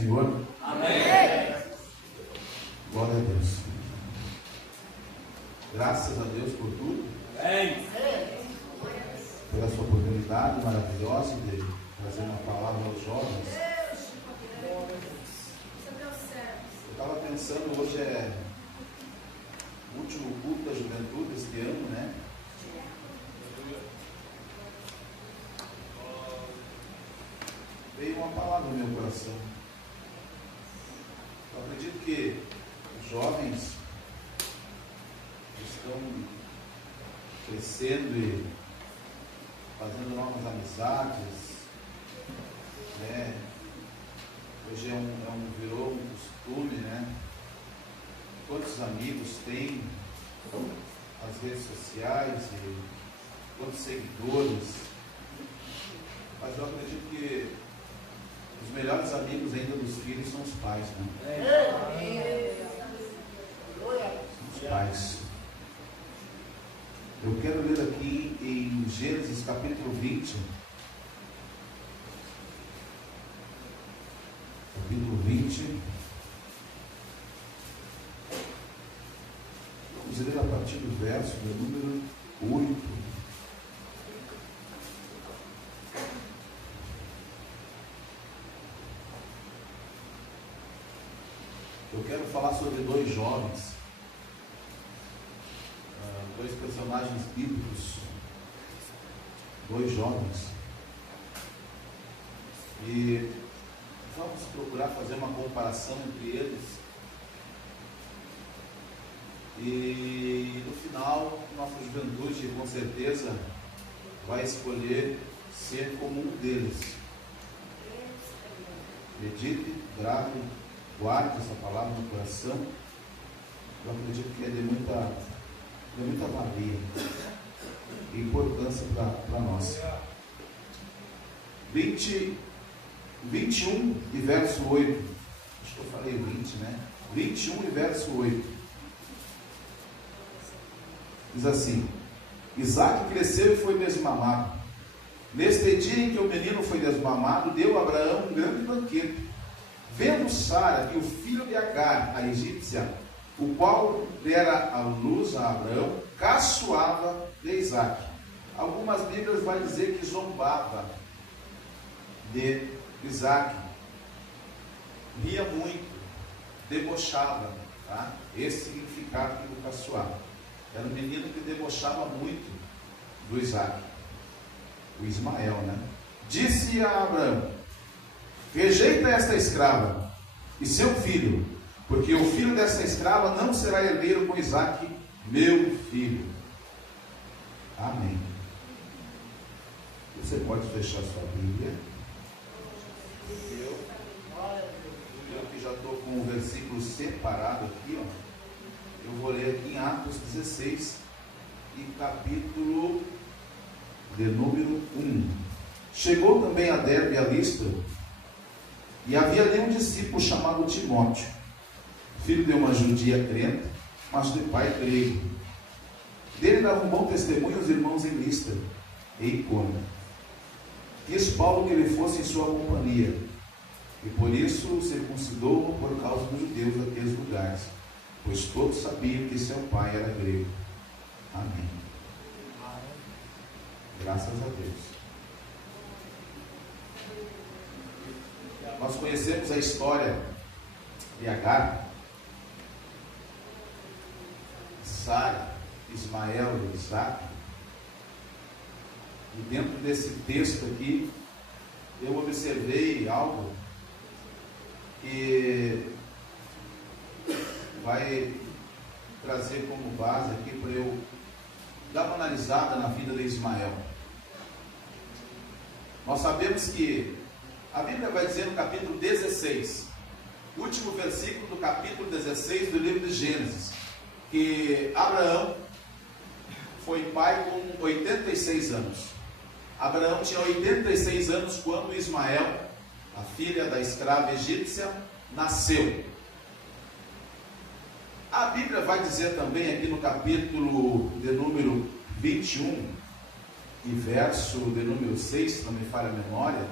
Senhor? Amém. Glória a Deus. Graças a Deus por tudo. Amém. Pela sua oportunidade maravilhosa de trazer uma palavra aos jovens. Eu estava pensando, hoje é o último culto da juventude este ano, né? Veio uma palavra no meu coração. Eu acredito que os jovens estão crescendo e fazendo novas amizades, né? Hoje virou um costume, né? Quantos amigos tem nas redes sociais e quantos seguidores, mas eu acredito que os melhores amigos ainda dos filhos são os pais, né? São os pais. Eu quero ler aqui em Gênesis capítulo 20. Capítulo 20. Vamos ler a partir do verso do número 8. Eu quero falar sobre dois jovens, dois personagens bíblicos, dois jovens, e vamos procurar fazer uma comparação entre eles, e no final, nossa juventude com certeza vai escolher ser como um deles. Medite, grave, guarde essa palavra no coração. Eu acredito que é de muita valia e importância para nós. 21 e verso 8. Acho que eu falei 20, né? 21 e verso 8. Diz assim: Isaac cresceu e foi desmamado. Neste dia em que o menino foi desmamado, deu a Abraão um grande banquete. Vendo Sara que o filho de Agar, a egípcia, o qual dera a luz a Abraão, caçoava de Isaac. Algumas Bíblias vão dizer que zombava de Isaac. Ria muito, debochava, tá? Esse significado do caçoar. Era um menino que debochava muito do Isaac, o Ismael, né? Disse a Abraão: rejeita esta escrava e seu filho, porque o filho desta escrava não será herdeiro com Isaac, meu filho. Amém. Você pode fechar sua Bíblia. Eu que já estou com o versículo separado aqui, ó. Eu vou ler aqui em Atos 16 e capítulo de número 1. Chegou também a Derbe e a Listra, e havia ali um discípulo chamado Timóteo, filho de uma judia crente, mas de pai grego. Dele davam bom testemunho os irmãos em Listra e Icônio. Quis Paulo que ele fosse em sua companhia, e por isso circuncidou-o por causa dos judeus daqueles lugares, pois todos sabiam que seu pai era grego. Amém. Graças a Deus. Nós conhecemos a história de Agar, Sara, Ismael e Isaac. E dentro desse texto aqui, eu observei algo que vai trazer como base aqui para eu dar uma analisada na vida de Ismael. Nós sabemos que a Bíblia vai dizer no capítulo 16, último versículo do capítulo 16 do livro de Gênesis, que Abraão foi pai com 86 anos. Abraão tinha 86 anos quando Ismael, a filha da escrava egípcia, nasceu. A Bíblia vai dizer também aqui no capítulo de número 21 e verso de número 6, se não me falha a memória,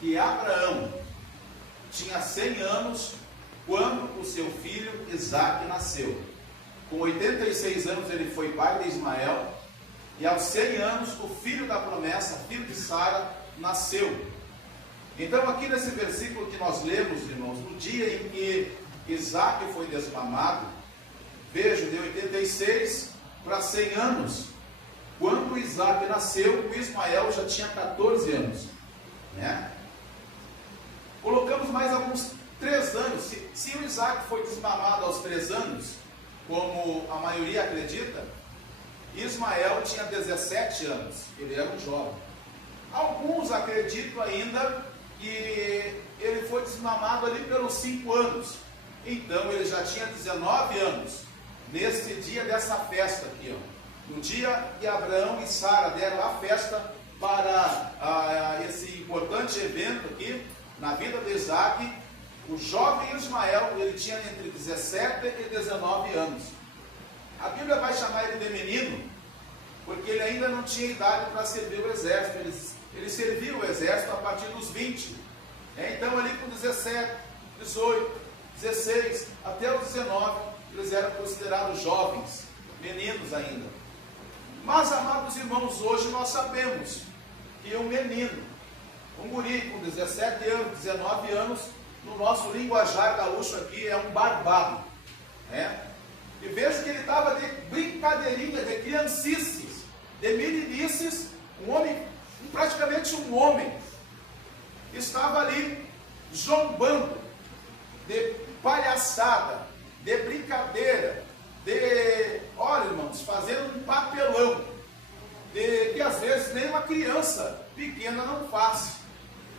que Abraão tinha 100 anos quando o seu filho Isaque nasceu. Com 86 anos ele foi pai de Ismael, e aos 100 anos o filho da promessa, filho de Sara, nasceu. Então aqui nesse versículo que nós lemos, irmãos, no dia em que Isaque foi desmamado, veja, de 86 para 100 anos. Quando Isaque nasceu, o Ismael já tinha 14 anos, né? Colocamos mais alguns 3 anos. Se o Isaque foi desmamado aos 3 anos, como a maioria acredita, Ismael tinha 17 anos, ele era um jovem. Alguns acreditam ainda que ele foi desmamado ali pelos 5 anos, então ele já tinha 19 anos, nesse dia dessa festa aqui, ó. No dia que Abraão e Sara deram a festa para esse importante evento aqui, na vida de Isaque, o jovem Ismael, ele tinha entre 17 e 19 anos. A Bíblia vai chamar ele de menino, porque ele ainda não tinha idade para servir o exército. Ele servia o exército a partir dos 20. Então ali com 17, 18, 16, até os 19, eles eram considerados jovens, meninos ainda. Mas, amados irmãos, hoje nós sabemos que um menino, um guri com 17 anos, 19 anos, no nosso linguajar gaúcho aqui, é um barbado, né? E vejo que ele estava de brincadeirinha, de criancices, de meninices, um homem, praticamente um homem, estava ali zombando, de palhaçada, de brincadeira, olha irmãos, fazendo um papelão, que às vezes nem uma criança pequena não faz.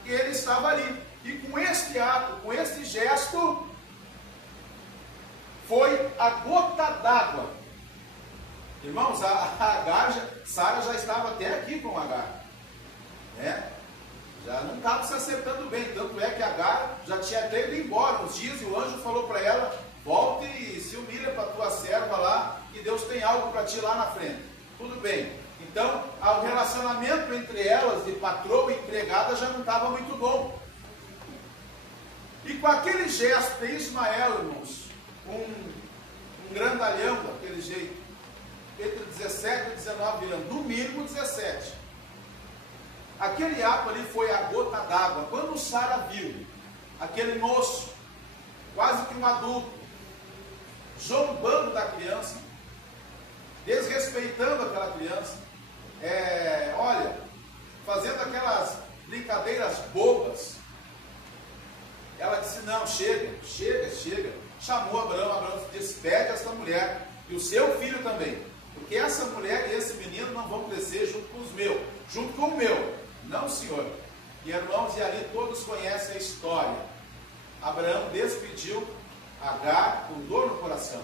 E ele estava ali, e com este ato, com este gesto, foi a gota d'água. Irmãos, Sara já estava até aqui com Agar, né? Já não estava se acertando bem, tanto é que Agar já tinha até ido embora uns dias, e o anjo falou para ela: volte e se humilha para a tua serva lá, que Deus tem algo para ti lá na frente. Tudo bem. Então, o relacionamento entre elas, de patroa e empregada, já não estava muito bom. E com aquele gesto de Ismael, irmãos, um grandalhão daquele jeito, entre 17 e 19 anos, no mínimo 17. Aquele ato ali foi a gota d'água. Quando Sara viu aquele moço, quase que um adulto, zombando da criança, desrespeitando aquela criança, olha, fazendo aquelas brincadeiras bobas, ela disse: não, chega. Chamou Abraão disse: despede essa mulher e o seu filho também, porque essa mulher e esse menino não vão crescer junto com o meu, não, senhor. E irmãos, e ali todos conhecem a história. Abraão despediu Agar com dor no coração,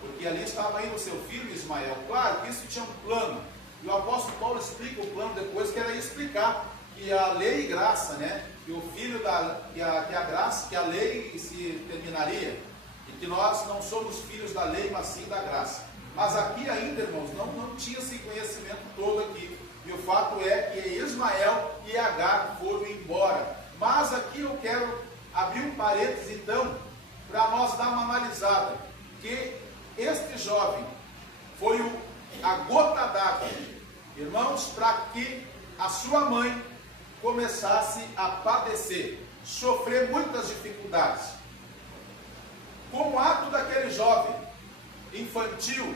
porque ali estava indo o seu filho Ismael. Claro que isso tinha um plano, e o apóstolo Paulo explica o plano depois, que era explicar que a lei e graça, né, que o filho que a lei se terminaria, e que nós não somos filhos da lei, mas sim da graça. Mas aqui ainda, irmãos, não tinha esse conhecimento todo aqui, e o fato é que Ismael e Agar foram embora. Mas aqui eu quero abrir um parênteses então, para nós dar uma analisada, que este jovem foi a gota d'água, irmãos, para que a sua mãe começasse a padecer, sofrer muitas dificuldades. Como ato daquele jovem infantil,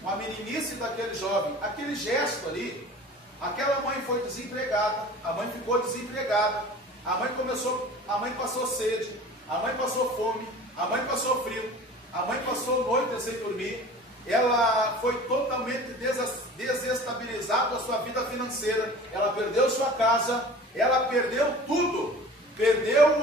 uma meninice daquele jovem, aquele gesto ali, aquela mãe foi desempregada, a mãe ficou desempregada, a mãe passou sede, a mãe passou fome, a mãe passou frio, a mãe passou noites sem dormir, ela foi totalmente desestabilizada a sua vida financeira, ela perdeu sua casa, ela perdeu tudo, perdeu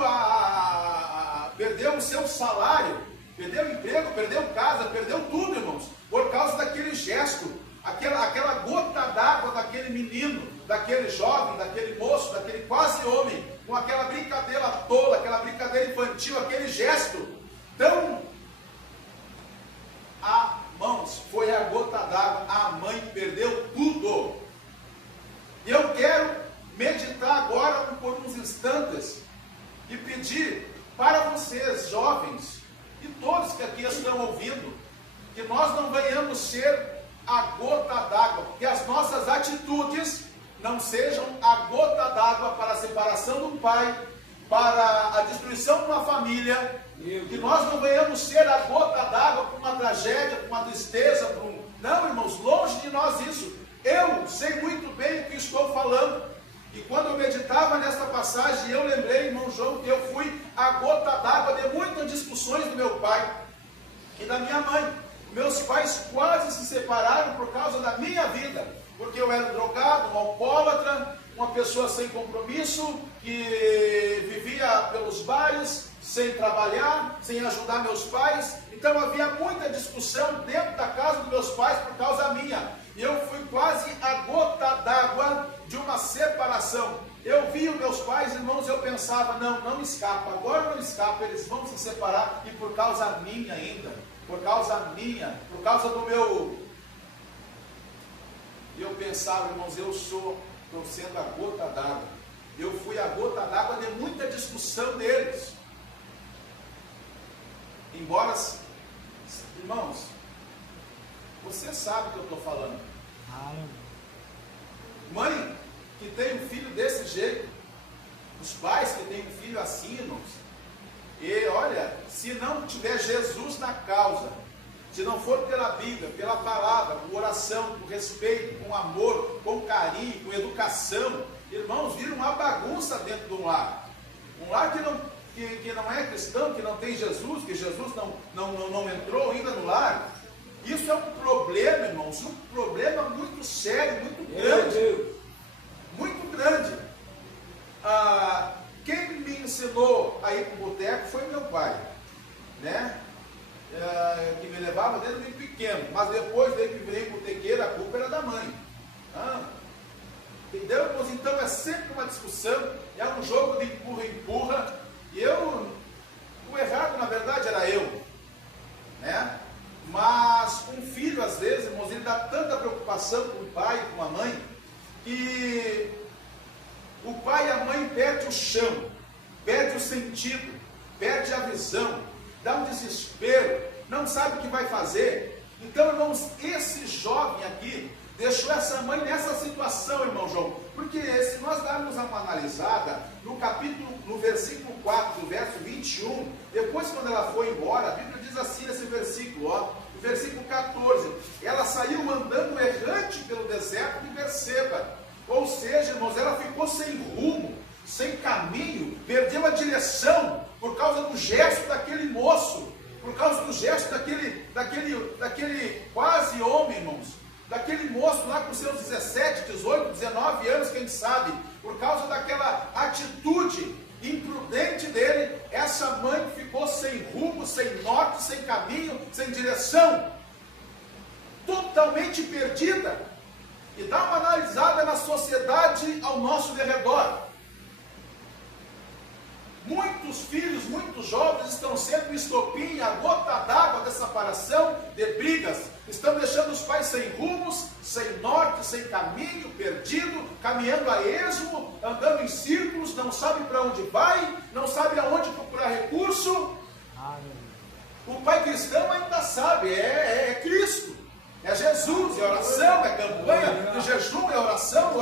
o seu salário, perdeu o emprego, perdeu casa, perdeu tudo, irmãos, por causa daquele gesto, aquela gota d'água daquele menino, daquele jovem, daquele moço, daquele quase homem, com aquela brincadeira tola, aquela brincadeira infantil, aquele gesto. Então, irmãos, foi a gota d'água, a mãe perdeu tudo. E eu quero meditar agora por uns instantes e pedir pedir para vocês, jovens, e todos que aqui estão ouvindo, que nós não venhamos ser a gota d'água, que as nossas atitudes não sejam a gota d'água para a separação de um pai, para a destruição de uma família, que nós não venhamos ser a gota d'água para uma tragédia, para uma tristeza, para um... Não, irmãos, longe de nós isso. Eu sei muito bem o que estou falando. E quando eu meditava nesta passagem, eu lembrei, irmão João, que eu fui a gota d'água de muitas discussões do meu pai e da minha mãe. Meus pais quase se separaram por causa da minha vida, porque eu era drogado, um alcoólatra, uma pessoa sem compromisso, que vivia pelos bares, sem trabalhar, sem ajudar meus pais. Então havia muita discussão dentro da casa dos meus pais por causa minha. E eu fui quase a gota d'água de uma separação. Eu vi os meus pais, irmãos, eu pensava, não escapa, agora não escapa, eles vão se separar, e por causa minha ainda, por causa do meu... E eu pensava, irmãos, estou sendo a gota d'água. Eu fui a gota d'água de muita discussão deles. Embora, irmãos, você sabe o que eu estou falando. Mãe que tem um filho desse jeito, os pais que têm um filho assim, irmãos, e olha, se não tiver Jesus na causa, se não for pela Bíblia, pela palavra, com oração, com respeito, com amor, com carinho, com educação, irmãos, vira uma bagunça dentro de um lar. Um lar que não é cristão, que não tem Jesus, que Jesus não entrou ainda no lar. Isso é um problema, irmãos, um problema muito sério, muito grande. Muito grande. Quem me ensinou a ir para o boteco foi meu pai, né? Que me levava desde bem pequeno, mas depois daí que virei botequeiro, a culpa era da mãe. Entendeu, irmãos? Então é sempre uma discussão, é um jogo de empurra-empurra, e o errado na verdade era eu, né? Mas um filho às vezes, irmãos, ele dá tanta preocupação com o pai e com a mãe, que o pai e a mãe perdem o chão, perde o sentido, perde a visão, dá um desespero, não sabe o que vai fazer. Então, irmãos, esse jovem aqui deixou essa mãe nessa situação, irmão João, porque se nós darmos uma analisada no versículo 4, do verso 21, depois quando ela foi embora, a Bíblia diz assim nesse versículo, no versículo 14, ela saiu andando errante pelo deserto de Berseba, ou seja, irmãos, ela ficou sem rumo, sem caminho, perdeu a direção, por causa do gesto daquele moço, por causa do gesto daquele quase homem, irmãos, daquele moço lá com seus 17, 18, 19 anos, quem sabe, por causa daquela atitude imprudente dele, essa mãe ficou sem rumo, sem norte, sem caminho, sem direção, totalmente perdida. E dá uma analisada na sociedade ao nosso derredor. Muitos filhos, muitos jovens estão sendo o estopim, a gota d'água da separação, de brigas. Estão deixando os pais sem rumos, sem norte, sem caminho, perdido, caminhando a esmo, andando em círculos, não sabe para onde vai, não sabe aonde procurar recurso. O pai cristão ainda sabe, é Cristo, é Jesus, é oração, é campanha, de jejum, é oração,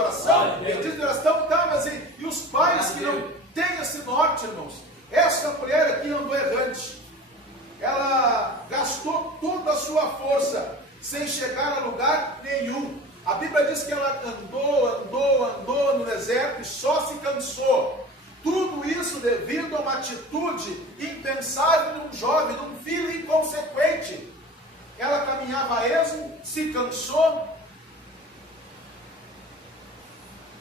pedido de oração, tá, mas e os pais que não tem esse norte, irmãos? Essa mulher aqui andou errante, ela gastou toda a sua força, sem chegar a lugar nenhum. A Bíblia diz que ela andou no deserto e só se cansou. Tudo isso devido a uma atitude impensável de um jovem, de um filho inconsequente. Ela caminhava a esmo, se cansou.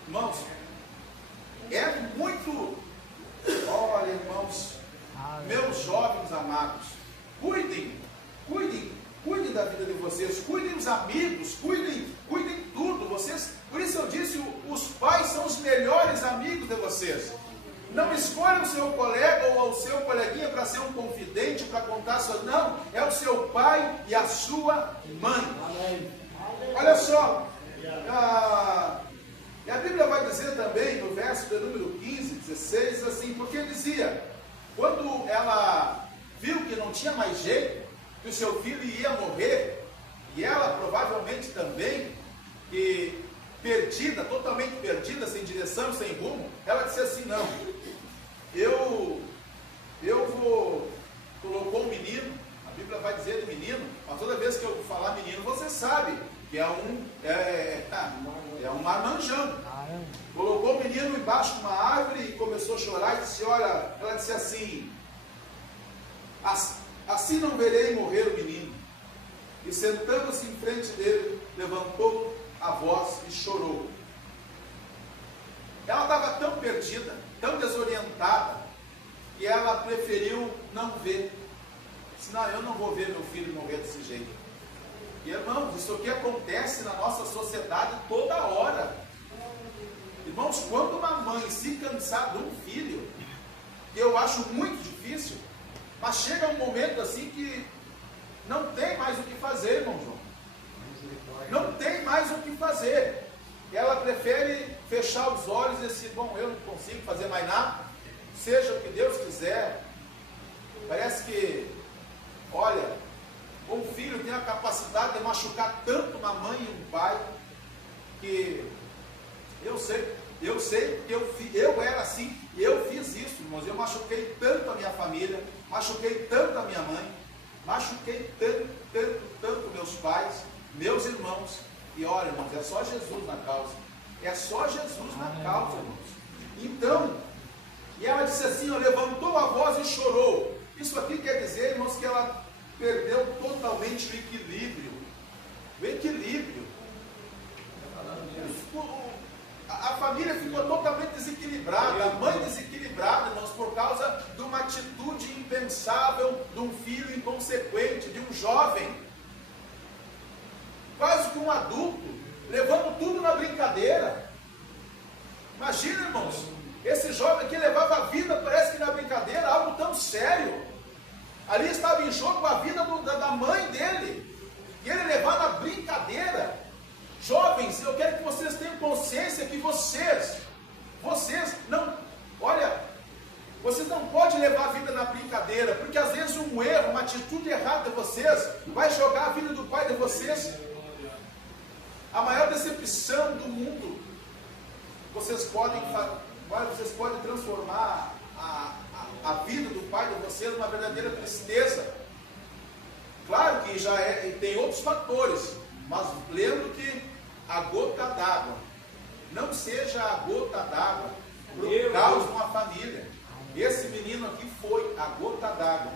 Irmãos, é muito... Olha, irmãos, meus jovens amados, cuidem da vida de vocês, cuidem dos amigos, cuidem tudo, vocês, por isso eu disse, os pais são os melhores amigos de vocês. Não escolha o seu colega ou o seu coleguinha para ser um confidente, para contar suas... Não, é o seu pai e a sua mãe. Amém. Olha só, e a Bíblia vai dizer também, no verso de número 15, 16, assim, porque dizia, quando ela viu que não tinha mais jeito, que o seu filho ia morrer, e ela provavelmente também, que perdida, totalmente perdida, sem direção, sem rumo, ela disse assim: não, eu vou, colocou um menino, a Bíblia vai dizer de menino, mas toda vez que eu falar menino, você sabe que é um marmanjão. Colocou o menino embaixo de uma árvore e começou a chorar e disse: olha, ela disse assim: assim não verei morrer o menino. E sentando-se em frente dele, levantou a voz e chorou. Ela estava tão perdida, tão desorientada, que ela preferiu não ver. Disse: não, eu não vou ver meu filho morrer desse jeito. E irmãos, isso aqui acontece na nossa sociedade toda hora. Irmãos, quando uma mãe se cansar de um filho, que eu acho muito difícil, mas chega um momento assim que não tem mais o que fazer, irmão João. Não tem mais o que fazer. Ela prefere fechar os olhos e dizer: bom, eu não consigo fazer mais nada, seja o que Deus quiser. Parece que, olha, um filho tem a capacidade de machucar tanto uma mãe e um pai, que eu sei que eu era assim, eu fiz isso, irmãos. Eu machuquei tanto a minha família, machuquei tanto a minha mãe, machuquei tanto meus pais, meus irmãos. E olha, irmãos, é só Jesus na causa. É só Jesus na causa, irmãos. Então, e ela disse assim, ó, levantou a voz e chorou. Isso aqui quer dizer, irmãos, que ela perdeu totalmente o equilíbrio. O equilíbrio. A família ficou totalmente desequilibrada, a mãe desequilibrada, irmãos, por causa de uma atitude impensável de um filho inconsequente, de um jovem, quase que um adulto, levando tudo na brincadeira. Imagina, irmãos, esse jovem que levava a vida, parece que na brincadeira, algo tão sério. Ali estava em jogo a vida da mãe dele, e ele levar na brincadeira. Jovens, eu quero que vocês tenham consciência que vocês não, olha, vocês não podem levar a vida na brincadeira, porque às vezes um erro, uma atitude errada de vocês, vai jogar a vida do pai de vocês. A maior decepção do mundo, vocês podem transformar a vida do pai de vocês numa verdadeira tristeza. Claro que tem outros fatores, mas lembro que a gota d'água não seja a gota d'água para o caos de uma família. Esse menino aqui foi a gota d'água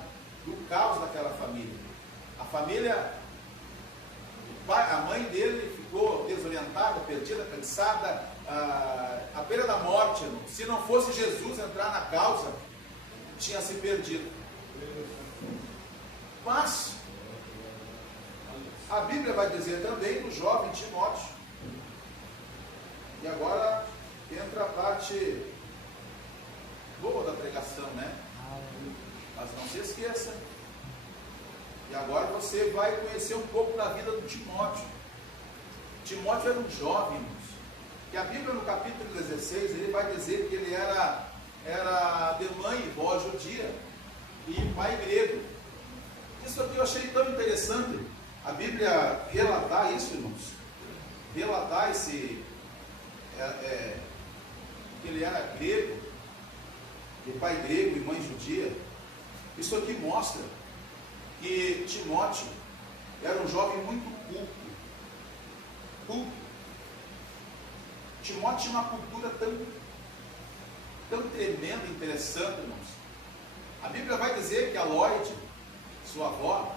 do caos daquela família. A família, a mãe dele ficou desorientada, perdida, cansada, à beira da morte. Se não fosse Jesus entrar na causa, tinha se perdido. Mas a Bíblia vai dizer também do jovem Timóteo. E agora entra a parte boa da pregação, né? Mas não se esqueça. E agora você vai conhecer um pouco da vida do Timóteo. Timóteo era um jovem, irmãos. E a Bíblia no capítulo 16, ele vai dizer que ele era de mãe e vó judia e pai grego. Isso aqui eu achei tão interessante. A Bíblia relatar isso, irmãos. Relatar que ele era grego, de pai grego e mãe judia. Isso aqui mostra que Timóteo era um jovem muito culto. Timóteo tinha uma cultura tão tremenda, interessante, irmãos. A Bíblia vai dizer que a Lloyd, sua avó,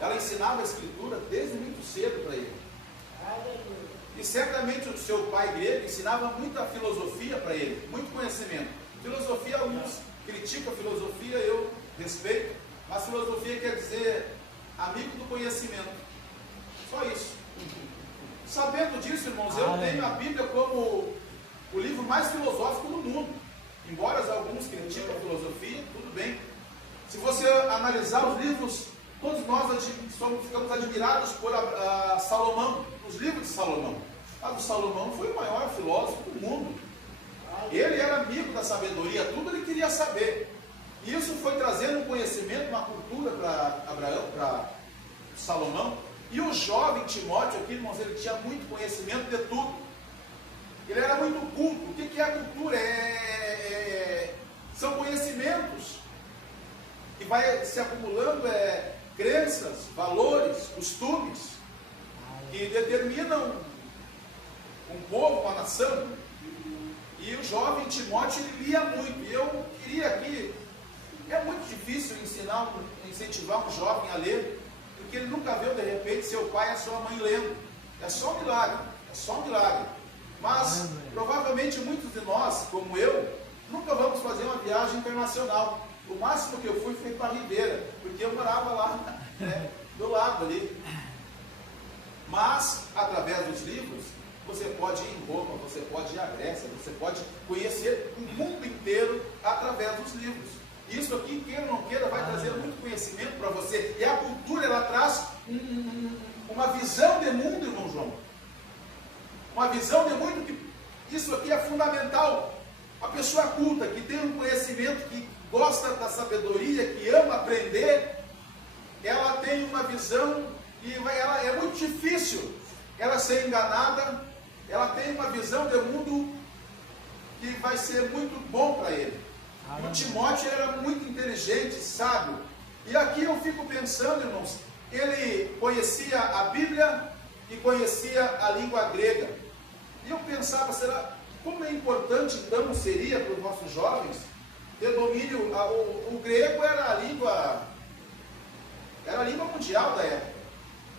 ela ensinava a escritura desde muito cedo para ele. E certamente o seu pai grego ensinava muita filosofia para ele, muito conhecimento. Filosofia, alguns criticam a filosofia, eu respeito, mas filosofia quer dizer amigo do conhecimento. Só isso. Sabendo disso, irmãos, eu tenho a Bíblia como o livro mais filosófico do mundo. Embora alguns criticam a filosofia, tudo bem. Se você analisar os livros, todos nós ficamos admirados por Salomão, os livros de Salomão. Mas o Salomão foi o maior filósofo do mundo. Ele era amigo da sabedoria, tudo ele queria saber. E isso foi trazendo um conhecimento, uma cultura para Abraão, para Salomão. E o jovem Timóteo aqui, irmãos, ele tinha muito conhecimento de tudo. Ele era muito culto. O que é a cultura? São conhecimentos que vai se acumulando, crenças, valores, costumes, que determinam um povo, uma nação. E o jovem Timóteo, ele lia muito. E eu queria aqui, é muito difícil incentivar um jovem a ler, porque ele nunca viu de repente seu pai e a sua mãe lendo. É só um milagre, é só um milagre. Mas provavelmente muitos de nós, como eu, nunca vamos fazer uma viagem internacional. O máximo que eu fui foi para Ribeira, porque eu morava lá, né, do lado ali. Mas, através dos livros, você pode ir em Roma, você pode ir à Grécia, você pode conhecer o mundo inteiro através dos livros. Isso aqui, queira ou não queira, vai trazer muito conhecimento para você. E a cultura, ela traz uma visão de mundo, irmão João. Uma visão de mundo que isso aqui é fundamental. A pessoa culta, que tem um conhecimento, que gosta da sabedoria, que ama aprender, ela tem uma visão e ela é muito difícil ela ser enganada. Ela tem uma visão de mundo que vai ser muito bom para ele. E o Timóteo era muito inteligente, sábio. E aqui eu fico pensando, irmãos, ele conhecia a Bíblia e conhecia a língua grega. E eu pensava, como é importante então seria para os nossos jovens ter domínio? O grego era a língua mundial da época.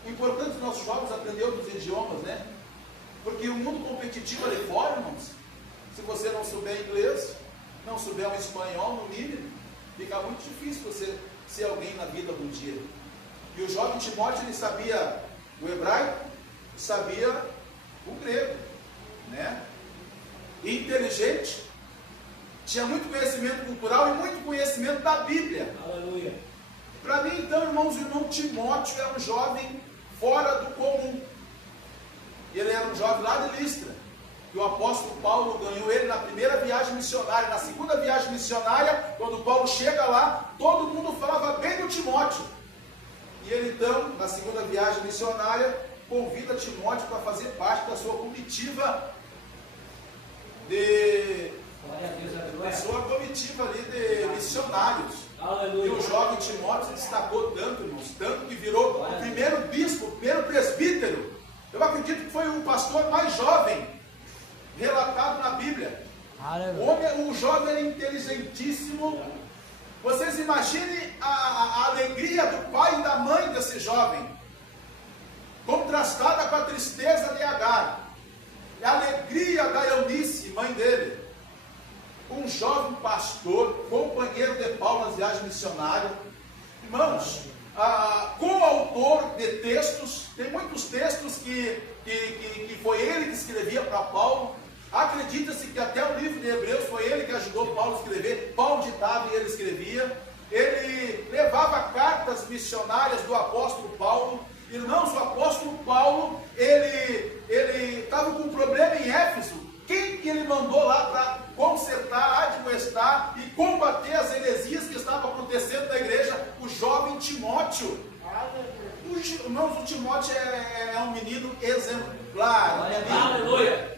O importante dos nossos jovens aprender outros idiomas, né? Porque o mundo competitivo ali fora, irmãos, se você não souber inglês, não souber um espanhol no mínimo, fica muito difícil você ser alguém na vida um dia. E o jovem Timóteo, ele sabia o hebraico, sabia o grego, né? E inteligente, tinha muito conhecimento cultural e muito conhecimento da Bíblia. Aleluia. Para mim, então, irmãos, o irmão Timóteo é um jovem fora do comum. Ele era um jovem lá de Listra. E o apóstolo Paulo ganhou ele na primeira viagem missionária. Na segunda viagem missionária, quando Paulo chega lá, todo mundo falava bem do Timóteo. E ele então, na segunda viagem missionária, convida Timóteo para fazer parte da sua comitiva da sua comitiva ali de missionários. Aleluia. E o jovem Timóteo se destacou tanto, irmãos, tanto que virou o primeiro bispo, o primeiro presbítero. Eu acredito que foi o pastor mais jovem relatado na Bíblia. O jovem era inteligentíssimo. Vocês imaginem a alegria do pai e da mãe desse jovem, contrastada com a tristeza de Agar, e a alegria da Eunice, mãe dele. Um jovem pastor, companheiro de Paulo nas viagens missionárias. Irmãos, coautor de textos, tem muitos textos que foi ele que escrevia para Paulo. Acredita-se que até o livro de Hebreus foi ele que ajudou Paulo a escrever. Paulo ditava e ele escrevia. Ele levava cartas missionárias do apóstolo Paulo. Irmãos, o apóstolo Paulo, ele estava com um problema em Éfeso. Quem que ele mandou lá para consertar, admoestar e combater as heresias que estavam acontecendo na igreja? O jovem Timóteo. Irmãos, o Timóteo é um menino exemplar. Aleluia.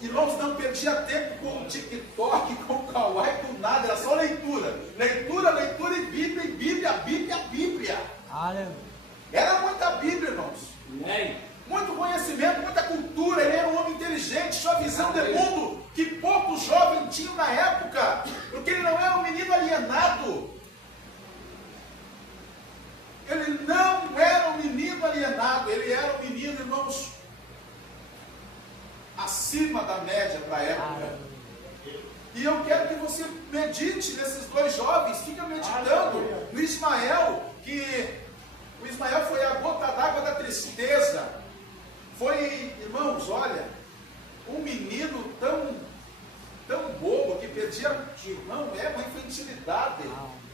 Irmãos, não perdia tempo com o TikTok, com o Kawaii, com nada, era só leitura. Leitura, leitura e Bíblia, e Bíblia, Bíblia, Bíblia. Era muita Bíblia, irmãos. Muito conhecimento, muita cultura. Ele era um homem inteligente, sua visão de mundo, que poucos jovens tinham na época, porque ele não era um menino alienado. Ele não era um menino alienado, ele era um menino, irmãos, acima da média para a época. E eu quero que você medite nesses dois jovens, fica meditando no Ismael, que o Ismael foi a gota d'água da tristeza. Foi, irmãos, olha, um menino tão bobo que perdia, não é uma infantilidade.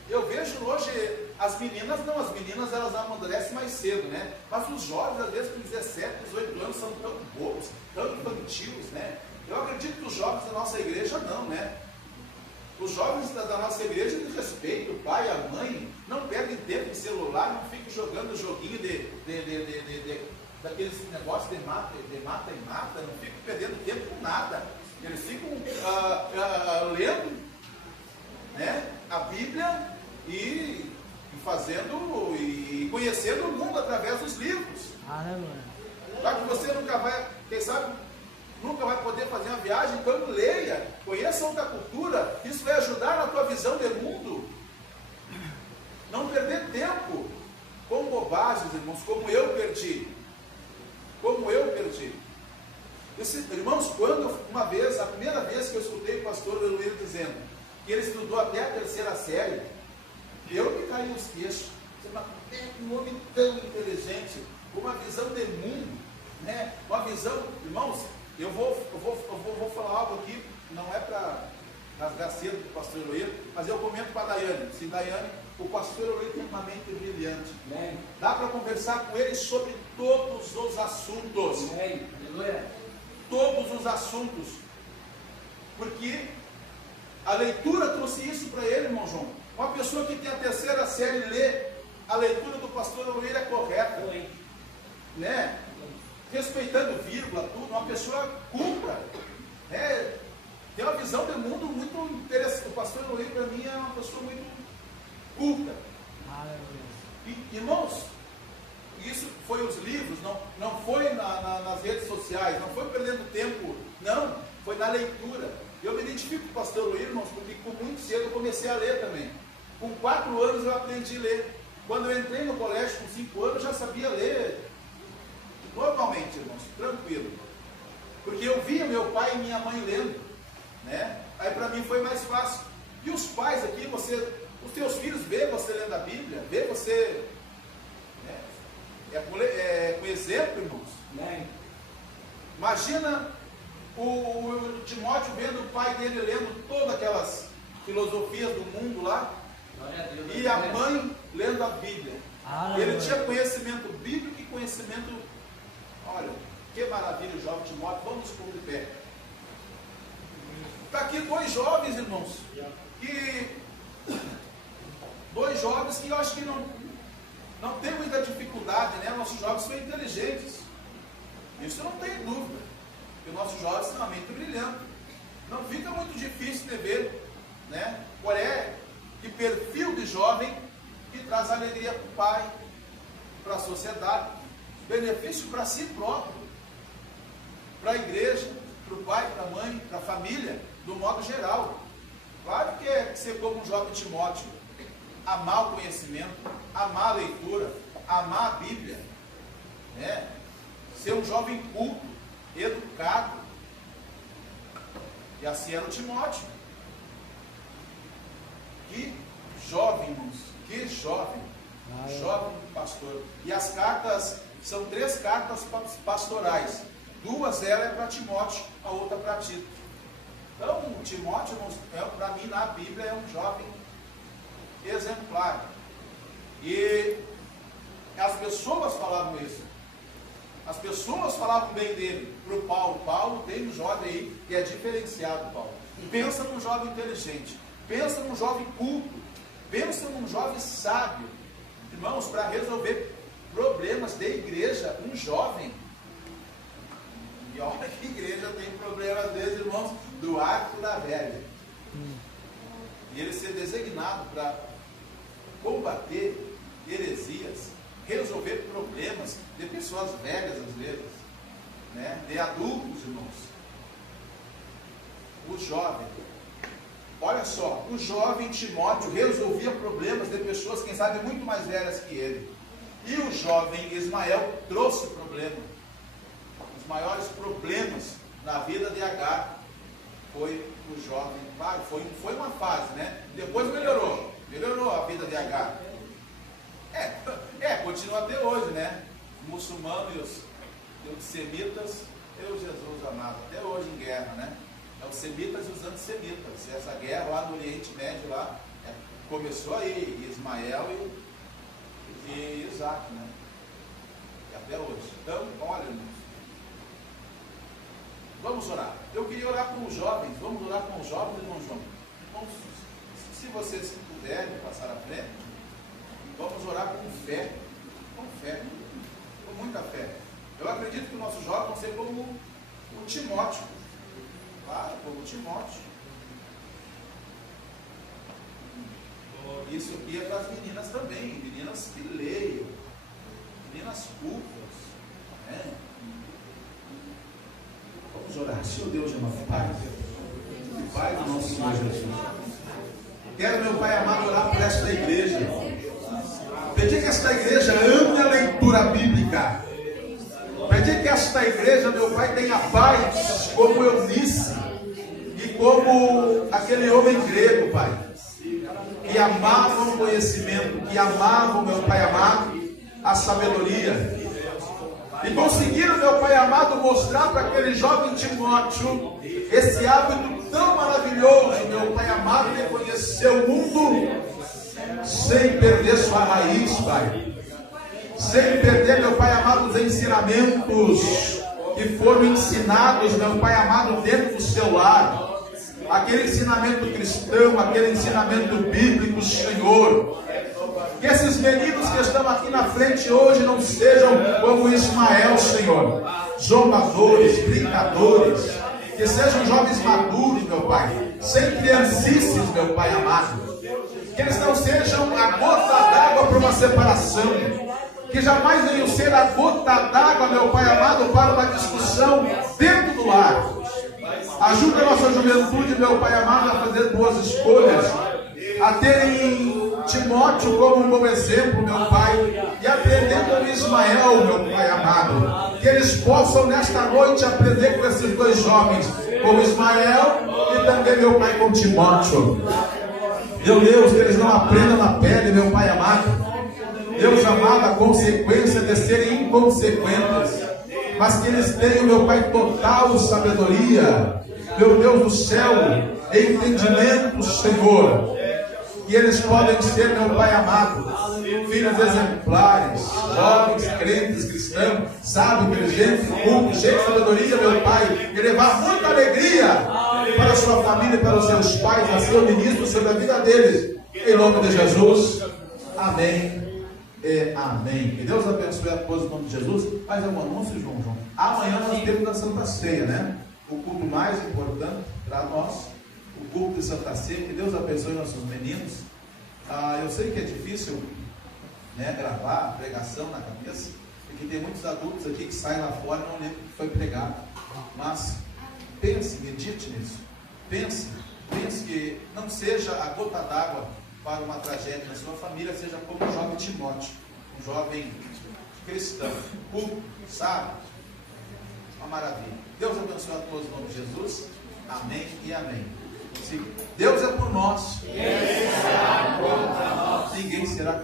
Eu vejo hoje as meninas elas amadurecem mais cedo, né? Mas os jovens, às vezes, com 17, 18 anos, são tão bobos, tão infantis, né? Eu acredito que os jovens da nossa igreja não, né? Os jovens da nossa igreja eles respeitam o pai, a mãe, não perdem tempo em celular, não ficam jogando joguinho daqueles negócios de mata e mata, não ficam perdendo tempo com nada. Eles ficam lendo, né, a Bíblia e fazendo e conhecendo o mundo através dos livros. Já que você nunca vai, quem sabe, nunca vai poder fazer uma viagem, então leia, conheça outra cultura, isso vai ajudar na tua visão de mundo. Não perder tempo com bobagens, irmãos, como eu perdi. Irmãos, quando uma vez, a primeira vez que eu escutei o pastor Luiz dizendo que ele estudou até a 3ª série, eu me caí os queixos. Um homem tão inteligente, com uma visão de mundo, né? Uma visão, irmãos, eu vou falar algo aqui, não é para rasgar cedo para o pastor Luiz, mas eu comento para a Daiane. Sim, Daiane, o pastor Luiz tem uma mente brilhante. Amém. Dá para conversar com ele sobre todos os assuntos. Amém. Todos os assuntos. Porque a leitura trouxe isso para ele, irmão João. Uma pessoa que tem a 3ª série lê a leitura do pastor Luiz é correta. Amém. Né? Respeitando vírgula, tudo, uma pessoa culta, né? Tem uma visão do mundo muito interessante. O pastor Luiz, para mim, é uma pessoa muito culta. Irmãos, isso foi os livros, não foi nas redes sociais, não foi perdendo tempo, não, foi na leitura. Eu me identifico com o pastor Luiz, irmãos, porque muito cedo eu comecei a ler também. Com 4 anos eu aprendi a ler. Quando eu entrei no colégio com 5 anos, eu já sabia ler. Normalmente, irmãos, tranquilo. Porque eu via meu pai e minha mãe lendo, né? Aí para mim foi mais fácil. E os pais aqui, os teus filhos vê você lendo a Bíblia, vê você, né? Com exemplo, irmãos. Né? Imagina o Timóteo vendo o pai dele lendo todas aquelas filosofias do mundo lá, Deus, e a mãe lendo a Bíblia. Ele tinha conhecimento bíblico e conhecimento. Olha, que maravilha o jovem Timóteo, vamos pôr de pé. Está aqui 2 jovens, irmãos, dois jovens que eu acho que não tem muita dificuldade, né? Nossos jovens são inteligentes, isso não tem dúvida, e o nosso jovem é extremamente brilhante, não fica muito difícil de ver, né? Qual é que perfil de jovem que traz alegria para o pai, para a sociedade, benefício para si próprio, para a igreja, para o pai, para a mãe, para a família, do modo geral. Claro que é ser como um jovem Timóteo, amar o conhecimento, amar a leitura, amar a Bíblia, né? Ser um jovem culto, educado. E assim era o Timóteo. Que jovem, irmãos, que jovem, jovem pastor. E as cartas são 3 cartas pastorais. 2 é para Timóteo, a outra para Tito. Então, o Timóteo, para mim, na Bíblia, é um jovem exemplar. E as pessoas falavam isso. As pessoas falavam bem dele. Para o Paulo. Paulo tem um jovem aí que é diferenciado, Paulo. Pensa num jovem inteligente. Pensa num jovem culto. Pensa num jovem sábio. Irmãos, para resolver problemas de igreja, um jovem. E olha que igreja tem problema, às vezes, irmãos, do arco da velha. E ele ser designado para combater heresias, resolver problemas de pessoas velhas, às vezes, né? De adultos, irmãos. O jovem, olha só, o jovem Timóteo resolvia problemas de pessoas, quem sabe, muito mais velhas que ele. E o jovem Ismael trouxe problema. Os maiores problemas na vida de Agar foi o jovem. Claro, foi uma fase, né? Depois melhorou a vida de Agar. Continua até hoje, né? Os muçulmanos e os semitas, Jesus amado, até hoje em guerra, né? É os semitas e os antissemitas. Essa guerra lá no Oriente Médio lá, começou aí, Ismael e Isaac, né? E até hoje. Então, olha, irmãos, Vamos orar. Eu queria orar com os jovens. Vamos orar com os jovens, irmão João. Então, se vocês puderem passar à frente, vamos orar com fé. Com fé. Com muita fé. Eu acredito que os nossos jovens vão ser como o Timóteo. Claro, como o Timóteo. Isso aqui é para as meninas também. Meninas que leiam. Meninas cultas. Né? Vamos orar. Senhor Deus, amado Pai. Pai do nosso Senhor Jesus. Quero, meu Pai amado, orar por esta igreja. Pedir que esta igreja ame a leitura bíblica. Pedir que esta igreja, meu Pai, tenha paz como Eunice e como aquele homem grego, Pai, que amavam o conhecimento, que amavam, meu Pai amado, a sabedoria. E conseguiram, meu Pai amado, mostrar para aquele jovem Timóteo esse hábito tão maravilhoso, meu Pai amado, de conhecer o mundo sem perder sua raiz, Pai. Sem perder, meu Pai amado, os ensinamentos que foram ensinados, meu Pai amado, dentro do seu lar. Aquele ensinamento cristão, aquele ensinamento bíblico, Senhor. Que esses meninos que estão aqui na frente hoje não sejam como Ismael, Senhor, zombadores, brincadores. Que sejam jovens maduros, meu Pai, sem criancices, meu Pai amado. Que eles não sejam a gota d'água para uma separação. Que jamais venham ser a gota d'água, meu Pai amado, para uma discussão dentro do lar. Ajuda a nossa juventude, meu Pai amado, a fazer boas escolhas, a terem Timóteo como um bom exemplo, meu Pai, e aprender com Ismael, meu Pai amado. Que eles possam nesta noite aprender com esses dois jovens, com Ismael e também, meu Pai, com Timóteo. Meu Deus, que eles não aprendam na pele, meu Pai amado. Deus amado, a consequência de serem inconsequentes, mas que eles tenham, meu Pai, total sabedoria, meu Deus do céu, entendimento, Senhor. E eles podem ser, meu Pai amado, filhos exemplares, jovens, crentes, cristãos, sábios, inteligentes, cultos, cheios de sabedoria, meu Pai, e levar muita alegria para a sua família e para os seus pais, a seu ministro, sobre a vida deles, em nome de Jesus, amém. Amém. Que Deus abençoe a todos em nome de Jesus. Mas é um anúncio, João. Amanhã nós temos a Santa Ceia, né? O culto mais importante para nós, o culto de Santa Ceia. Que Deus abençoe nossos meninos. Eu sei que é difícil, né, gravar a pregação na cabeça, porque tem muitos adultos aqui que saem lá fora e não lembram que foi pregado. Mas pense, medite nisso. Pense que não seja a gota d'água para uma tragédia na sua família, seja como um jovem Timóteo, um jovem cristão, culto, sábio. Uma maravilha. Deus abençoe a todos em nome de Jesus. Amém e amém. Se Deus é por nós, ninguém será contra nós.